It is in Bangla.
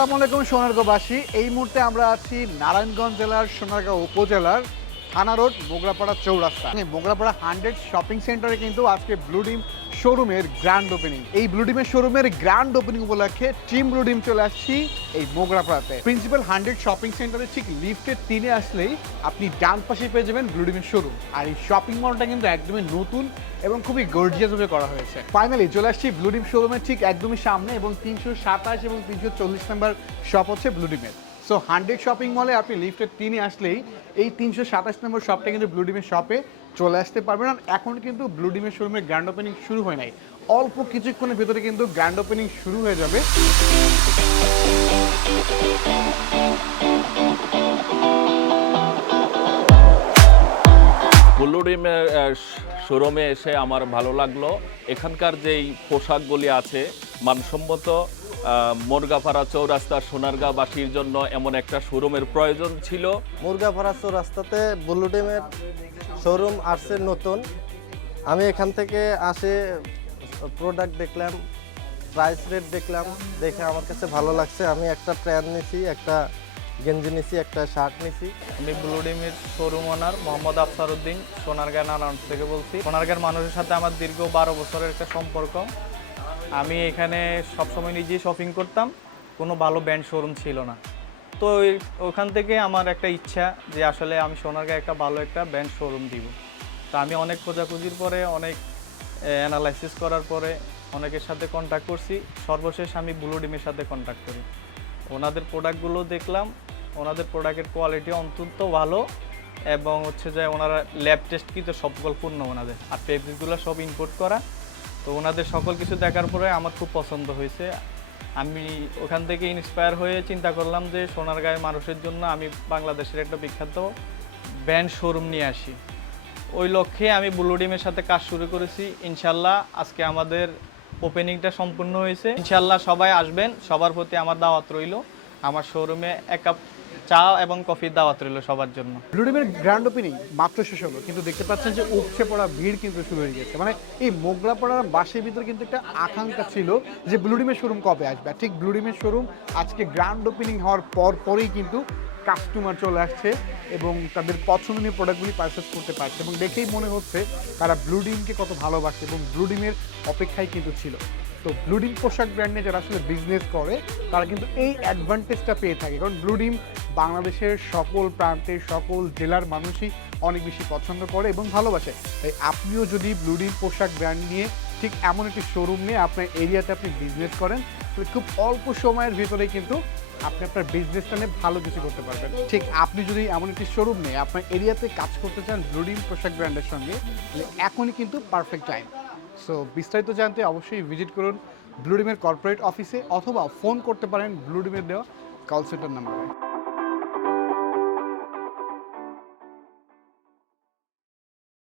আসসালামু আলাইকুম সোনারগাঁওবাসী। এই মুহূর্তে আমরা আছি নারায়ণগঞ্জ জেলার সোনারগাঁও উপজেলার থানা রোড মোগরাপাড়া চৌরাস্তা। মোগরাপাড়া 100 শপিং সেন্টারে কিন্তু আজকে ব্লু ডিম শোরুমের গ্র্যান্ড ওপেনিং। এই ব্লু ডিমের শোরুমের গ্র্যান্ড ওপেনিং উপলক্ষে টিম ব্লু ডিম চলে আসছি এই মোগরাপাড়াতে। প্রিন্সিপাল 100 শপিং সেন্টারে ঠিক লিফটের 3-এ আসলেই আপনি ডান পাশে পেয়ে যাবেন ব্লু ডিমের শোরুম। আর এই শপিং মলটা কিন্তু একদমই নতুন এবং খুবই গর্জিয়াস ভাবে করা হয়েছে। ফাইনালি চলে আসছি ব্লু ডিম শোরুমের ঠিক একদমই সামনে এবং 327 এবং 340 নাম্বার শপ হচ্ছে ব্লু ডিমের। সো 100 শপিং মলে আপনি লিফটের 3-এ আসলেই এই 327 নম্বর শপটা কিন্তু ব্লু ডিমের শপে চলে আসতে পারবেন। আর এখন কিন্তু ব্লু ডিমের শোরুমের গ্র্যান্ড ওপেনিং শুরু হয় নাই, অল্প কিছুক্ষণের ভেতরে কিন্তু গ্র্যান্ড ওপেনিং শুরু হয়ে যাবে। ব্লু ডিমের শোরুমে এসে আমার ভালো লাগলো। এখানকার যেই পোশাকগুলি আছে মানসম্মত। মুরগাপাড়া চৌরাস্তা সোনারগাঁওবাসীর জন্য এমন একটা শোরুমের প্রয়োজন ছিল। মুরগাপাড়া চৌরাস্তাতে ব্লু ডিমের শোরুম আসছে নতুন। আমি এখান থেকে আসে প্রোডাক্ট দেখলাম, প্রাইস রেট দেখলাম, দেখে আমার কাছে ভালো লাগছে। আমি একটা প্যান্ট নিছি, একটা গেঞ্জি নিছি, একটা শার্ট নিছি। আমি ব্লু ডিমের শোরুম ওনার মোহাম্মদ আফসার উদ্দিন, সোনারগাঁ নারায়ণগঞ্জ থেকে বলছি। সোনারগাঁর মানুষের সাথে আমার দীর্ঘ 12 বছরের একটা সম্পর্ক। আমি এখানে সবসময় নিজেই শপিং করতাম, কোনো ভালো ব্র্যান্ড শোরুম ছিল না। তো ওখান থেকে আমার একটা ইচ্ছা যে আসলে আমি সোনারগাঁয়ে একটা ভালো একটা ব্র্যান্ড শোরুম দিব। তো আমি অনেক খোঁজাখুঁজির পরে, অনেক অ্যানালাইসিস করার পরে অনেকের সাথে কন্ট্যাক্ট করছি। সর্বশেষ আমি ব্লু ডিমের সাথে কন্ট্যাক্ট করি। ওনাদের প্রোডাক্টগুলো দেখলাম, ওনাদের প্রোডাক্টের কোয়ালিটি অত্যন্ত ভালো এবং হচ্ছে যে ওনারা ল্যাব টেস্ট কিন্তু সকল পূর্ণ ওনাদের। আর ফেব্রিকগুলো সব ইম্পোর্ট করা। তো ওনাদের সকল কিছু দেখার পরে আমার খুব পছন্দ হয়েছে। আমি ওখান থেকে ইন্সপায়ার হয়ে চিন্তা করলাম যে সোনারগাঁয়ের মানুষের জন্য আমি বাংলাদেশের একটা বিখ্যাত ব্র্যান্ড শোরুম নিয়ে আসি। ওই লক্ষ্যে আমি ব্লু ডিমের সাথে কাজ শুরু করেছি। ইনশাল্লাহ আজকে আমাদের ওপেনিংটা সম্পূর্ণ হয়েছে। ইনশাল্লাহ সবাই আসবেন, সবার প্রতি আমার দাওয়াত রইল। আমার শোরুমে 1 কাপ চা এবং কফির দাওয়াত রইল সবার জন্য। ব্লু ডিমের গ্র্যান্ড ওপেনিং মাত্র শেষ হলো, কিন্তু দেখতে পাচ্ছেন যে উপচে পড়া ভিড় কিন্তু শুরু হয়ে গেছে। মানে এই মোগরাপাড়ার বাসের ভিতরে কিন্তু একটা আকাঙ্ক্ষা ছিল যে ব্লু ডিমের শোরুম কবে আসবে। ঠিক ব্লু ডিমের শোরুম আজকে গ্র্যান্ড ওপেনিং হওয়ার পরেই কিন্তু কাস্টমার চলে আসছে এবং তাদের পছন্দনীয় প্রোডাক্টগুলি পারচেস করতে পারছে এবং দেখেই মনে হচ্ছে তারা ব্লু ডিমকে কত ভালোবাসে এবং ব্লু ডিমের অপেক্ষায় কিন্তু ছিল। তো ব্লু ডিম পোশাক ব্র্যান্ডে যারা আসলে বিজনেস করে তারা কিন্তু এই অ্যাডভান্টেজটা পেয়ে থাকে, কারণ ব্লু ডিম বাংলাদেশের সকল প্রান্তের সকল জেলার মানুষই অনেক বেশি পছন্দ করে এবং ভালোবাসে। তাই আপনিও যদি ব্লু ডিম পোশাক ব্র্যান্ড নিয়ে ঠিক এমন একটি শোরুম নিয়ে আপনার এরিয়াতে আপনি বিজনেস করেন, তাহলে খুব অল্প সময়ের ভিতরে কিন্তু আপনি আপনার বিজনেসটা নিয়ে ভালো কিছু করতে পারবেন। ঠিক আপনি যদি এমন একটি শোরুম নিয়ে আপনার এরিয়াতে কাজ করতে চান ব্লু ডিম পোশাক ব্র্যান্ডের সঙ্গে, এখনই কিন্তু পারফেক্ট টাইম। সো বিস্তারিত জানতে অবশ্যই ভিজিট করুন ব্লু ডিমের কর্পোরেট অফিসে অথবা ফোন করতে পারেন ব্লু ডিমের দেওয়া কল সেন্টার নাম্বারে।